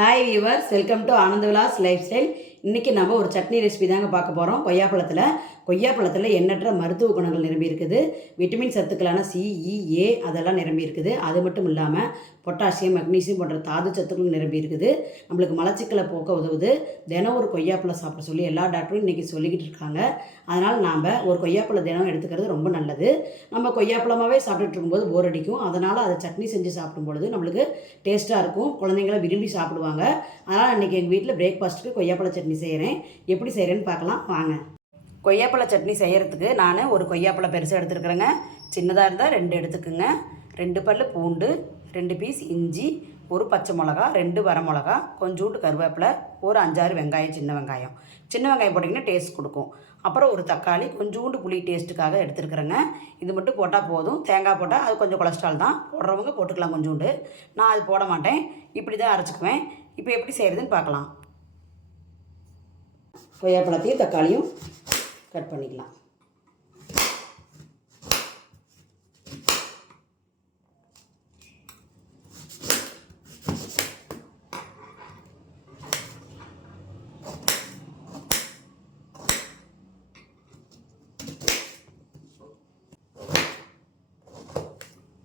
Hi viewers, welcome to Ananda Vilas life style. இன்றைக்கி நம்ம ஒரு சட்னி ரெசிபி தாங்க பார்க்க போகிறோம். கொய்யாப்பழத்தில் எண்ணற்ற மருத்துவ குணங்கள் நிரம்பி இருக்குது. விட்டமின் சத்துக்களான சி, இ, ஏ அதெல்லாம் நிரம்பி இருக்குது. அது மட்டும் இல்லாமல் பொட்டாசியம், மக்னீசியம் போன்ற தாது சத்துக்களும் நிரம்பி இருக்குது. நம்மளுக்கு மலச்சிக்கலை போக்க உதவுது. தினம் ஒரு கொய்யாப்பழம் சாப்பிட சொல்லி எல்லா டாக்டரும் இன்றைக்கி சொல்லிக்கிட்டு இருக்காங்க. அதனால் நாம் ஒரு கொய்யாப்பழம் தினம் எடுத்துக்கிறது ரொம்ப நல்லது. நம்ம கொய்யாப்பழமாகவே சாப்பிட்டுட்டு இருக்கும்போது போர் அடிக்கும். அதனால் அதை சட்னி செஞ்சு சாப்பிடும் பொழுது நம்மளுக்கு டேஸ்ட்டாக இருக்கும். குழந்தைங்கள விரும்பி சாப்பிடுவாங்க. அதனால் இன்றைக்கி எங்கள் வீட்டில் பிரேக்ஃபாஸ்ட்டுக்கு கொய்யாப்பழ சட்னி செய்கிறேன். எப்படி செய்கிறேன்னு பார்க்கலாம் வாங்க. கொய்யாப்பழ சட்னி செய்கிறதுக்கு நான் ஒரு கொய்யாப்பழம் பெருசாக எடுத்துருக்குறேங்க. சின்னதாக இருந்தால் 2 எடுத்துக்குங்க. 2 பல் பூண்டு, 2 பீஸ் இஞ்சி, ஒரு பச்சை மிளகா, 2 வரமிளகா, கொஞ்சோண்டு கருவேப்பிலை, ஒரு 5-6 வெங்காயம், சின்ன வெங்காயம் போட்டிங்கன்னா டேஸ்ட் கொடுக்கும். அப்புறம் ஒரு தக்காளி, கொஞ்சோண்டு புளி டேஸ்ட்டுக்காக எடுத்துருக்குறேங்க. இது மட்டும் போட்டால் போதும். தேங்காய் போட்டால் அது கொஞ்சம் கொலஸ்ட்ரால் தான், போடுறவங்க போட்டுக்கலாம் கொஞ்சோண்டு. நான் அது போட மாட்டேன், இப்படி தான் அரைச்சிக்குவேன். இப்போ எப்படி செய்கிறதுன்னு பார்க்கலாம். கொய்யாப்பழத்தையும் தக்காளியும் கட் பண்ணிக்கலாம்.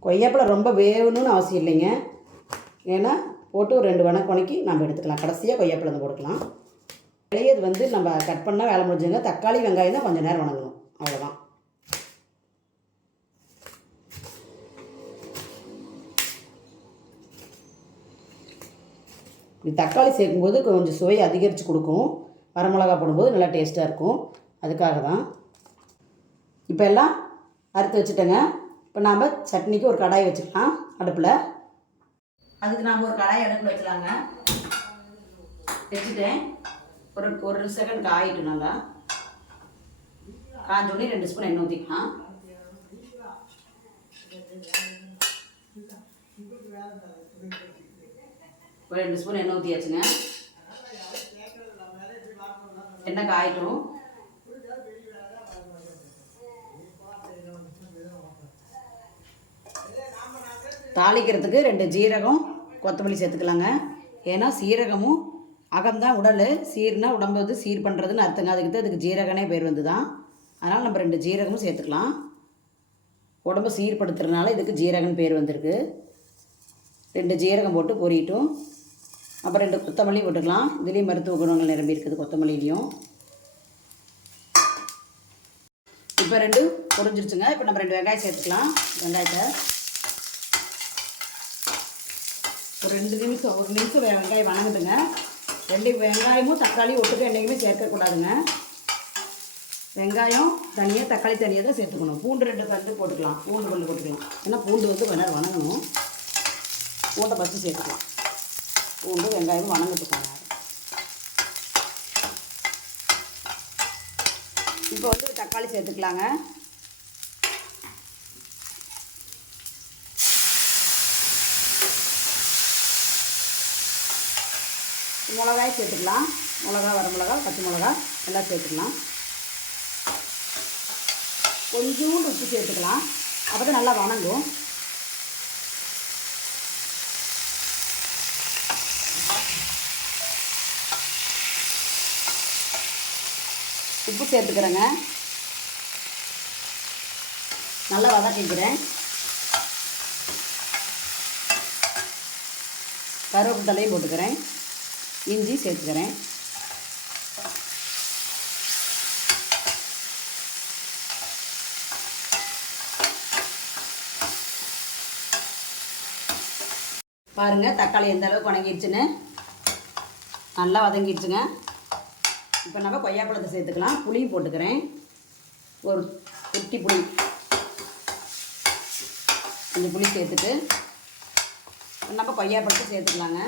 கொய்யாப்பழம் ரொம்ப வேகணும்னு அவசியம் இல்லைங்க. ஏன்னா போட்டு ஒரு 2 வணக்கி நம்ம எடுத்துக்கலாம். கடைசியாக கொய்யாப்பழம் போட்டுக்கலாம். இது நம்ம கட் பண்ணால் வேலை முடிஞ்சுங்க. தக்காளி வெங்காயம் தான் கொஞ்சம் நேரம் வணங்கணும், அவ்வளோதான். தக்காளி சேர்க்கும்போது கொஞ்சம் சுவை அதிகரித்து கொடுக்கும். வரமிளகா போடும்போது நல்லா டேஸ்ட்டாக இருக்கும். அதுக்காக தான். இப்போ எல்லாம் அறுத்து வச்சுட்டேங்க. இப்போ நாம் சட்னிக்கு ஒரு கடாய் வச்சுக்கலாம் அடுப்பில். அதுக்கு நாம் ஒரு கடாய் அடுப்பில் வச்சுலாங்க. வச்சுட்டேன். ஒரு செகண்ட் காயிட்டு நல்லா காஞ்சோடனே 2 ஸ்பூன் எண்ணெய் ஊற்றிக்கலாம். ஒரு 2 ஸ்பூன் எண்ணெய் ஊற்றியாச்சுங்க. எண்ணெய் காயிட்டும். தாளிக்கிறதுக்கு 2 ஜீரகம், கொத்தமல்லி சேர்த்துக்கலாங்க. ஏன்னா சீரகமும் அகம்தான் உடல், சீர்னா உடம்பு சீர் பண்ணுறதுன்னு அர்த்தங்க. அதுக்கு ஜீரகனே பேர் தான். அதனால் நம்ம 2 ஜீரகமும் சேர்த்துக்கலாம். உடம்பு சீர்படுத்துறதுனால இதுக்கு ஜீரகன் பேர் வந்திருக்கு. 2 ஜீரகம் போட்டு பொரியட்டும். அப்புறம் 2 கொத்தமல்லி போட்டுக்கலாம். இதுலேயும் மருத்துவ குணங்கள் நிரம்பி இருக்குது கொத்தமல்லிலையும். இப்போ 2 பொரிஞ்சிருச்சுங்க. இப்போ நம்ம 2 வெங்காயம் சேர்த்துக்கலாம். வெங்காயத்தை ஒரு 2 நிமிஷம் வெங்காயம் வணங்குதுங்க. 2 வெங்காயமும் தக்காளியும் ஒட்டுக்க என்றைக்குமே சேர்க்கக்கூடாதுங்க. வெங்காயம் தனியாக, தக்காளி தனியாக தான் சேர்த்துக்கணும். பூண்டு 2 பல்லு போட்டுக்கலாம். பூண்டு பல்லு போட்டுக்கலாம். ஏன்னா பூண்டு கொஞ்ச நேரம் வணங்கணும். பூண்டை பச்சு சேர்த்துக்கலாம். பூண்டு வெங்காயம் வணங்கிட்டுக்காங்க. இப்போ தக்காளி சேர்த்துக்கலாங்க. மிளகாய் சேர்த்துக்கலாம். மிளகா, வரமிளகா, பச்சை மிளகா எல்லாம் சேர்த்துக்கலாம். கொஞ்சோண்டு உப்பு சேர்த்துக்கலாம். அப்போ தான் நல்லா வணங்கும். உப்பு சேர்த்துக்கிறேங்க. நல்லா வதக்கிக்கிறேன். கருவேப்பிலையும் போட்டுக்கிறேன். இஞ்சி சேர்த்துக்கிறேன். பாருங்கள் தக்காளி எந்த அளவுக்கு வணங்கிடுச்சுன்னு. நல்லா வதங்கிடுச்சுங்க. இப்போ நம்ம கொய்யாப்பழத்தை சேர்த்துக்கலாம். புளியும் போட்டுக்கிறேன். ஒரு குட்டி புளி, கொஞ்சம் புளி சேர்த்துட்டு நம்ம கொய்யாப்பழத்தை சேர்த்துக்கலாங்க.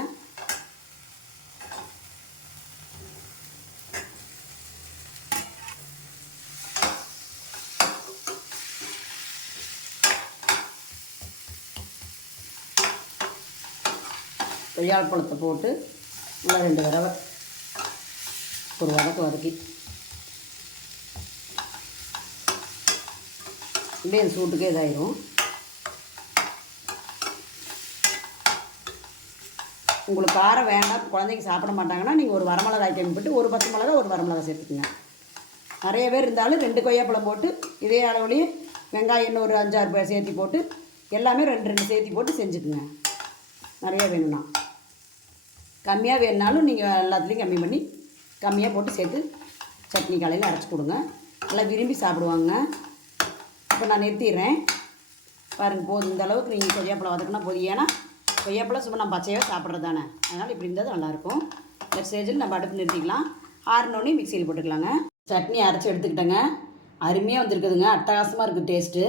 கொய்யாப்பழத்தை போட்டு நல்லா 2 தடவை ஒரு வதக்கி இப்படியே சூட்டுக்கே இதாயிரும். உங்களுக்கு காரம் வேண்டாம், குழந்தைங்க சாப்பிட மாட்டாங்கன்னா நீங்கள் ஒரு வரமிளகாய் கம்மி போட்டு ஒரு பச்சை மிளகா ஒரு வரமிளகா சேர்த்துக்குங்க. நிறைய பேர் இருந்தாலும் 2 கொய்யாப்பழம் போட்டு இதே அளவுலேயே வெங்காயம் இன்னும் ஒரு 5-6 பேர் சேர்த்தி போட்டு எல்லாமே 2 சேர்த்தி போட்டு செஞ்சுக்குங்க. நிறையா வேணும்னா கம்மியாக வேணுனாலும் நீங்கள் எல்லாத்துலேயும் கம்மி பண்ணி கம்மியாக போட்டு சேர்த்து சட்னி காலையில் அரைச்சி கொடுங்க. நல்லா விரும்பி சாப்பிடுவாங்க. இப்போ நான் நிறுத்திடுறேன் பாருங்கள். போதும், இந்த அளவுக்கு நீங்கள் கொய்யாப்பழம் வதக்குனா போதும். ஏன்னா கொய்யாப்பழம் சும்மா நம்ம பச்சையாக சாப்பிட்றது தானே, அதனால் இப்படி இருந்தால் நல்லாயிருக்கும். இந்த ஸ்டேஜில் நம்ம அடுப்பு நிறுத்திக்கலாம். ஆறினோடனே மிக்சியில் போட்டுக்கலாங்க. சட்னி அரைச்சி எடுத்துக்கிட்டேங்க. அருமையாக வந்துருக்குதுங்க. அட்டகாசமாக இருக்குது டேஸ்ட்டு.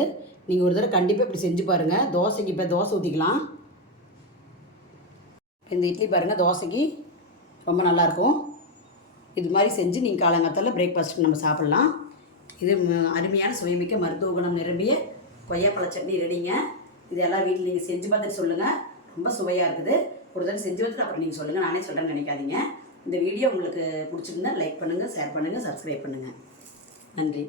நீங்கள் ஒரு தடவை கண்டிப்பாக இப்படி செஞ்சு பாருங்கள். தோசைக்கு இப்போ தோசை ஊற்றிக்கலாம். இந்த இட்லி பாருங்கள், தோசைக்கு ரொம்ப நல்லாயிருக்கும். இது மாதிரி செஞ்சு நீங்கள் காலங்காலத்தில் பிரேக்ஃபாஸ்ட்டுக்கு நம்ம சாப்பிட்லாம். இது அருமையான சுவைமிக்க மருத்துவ குணம் நிரம்பிய கொய்யாப்பழ சட்னி ரெடிங்க. இது எல்லாம் வீட்டில் நீங்கள் செஞ்சு பார்த்துட்டு சொல்லுங்கள். ரொம்ப சுவையாக இருக்குது. ஒரு தடவை செஞ்சு பார்த்துட்டு அப்புறம் நீங்கள் சொல்லுங்கள். நானே சொல்கிறேன்னு நினைக்காதீங்க. இந்த வீடியோ உங்களுக்கு பிடிச்சிருந்தா லைக் பண்ணுங்கள், ஷேர் பண்ணுங்கள், சப்ஸ்கிரைப் பண்ணுங்கள். நன்றி.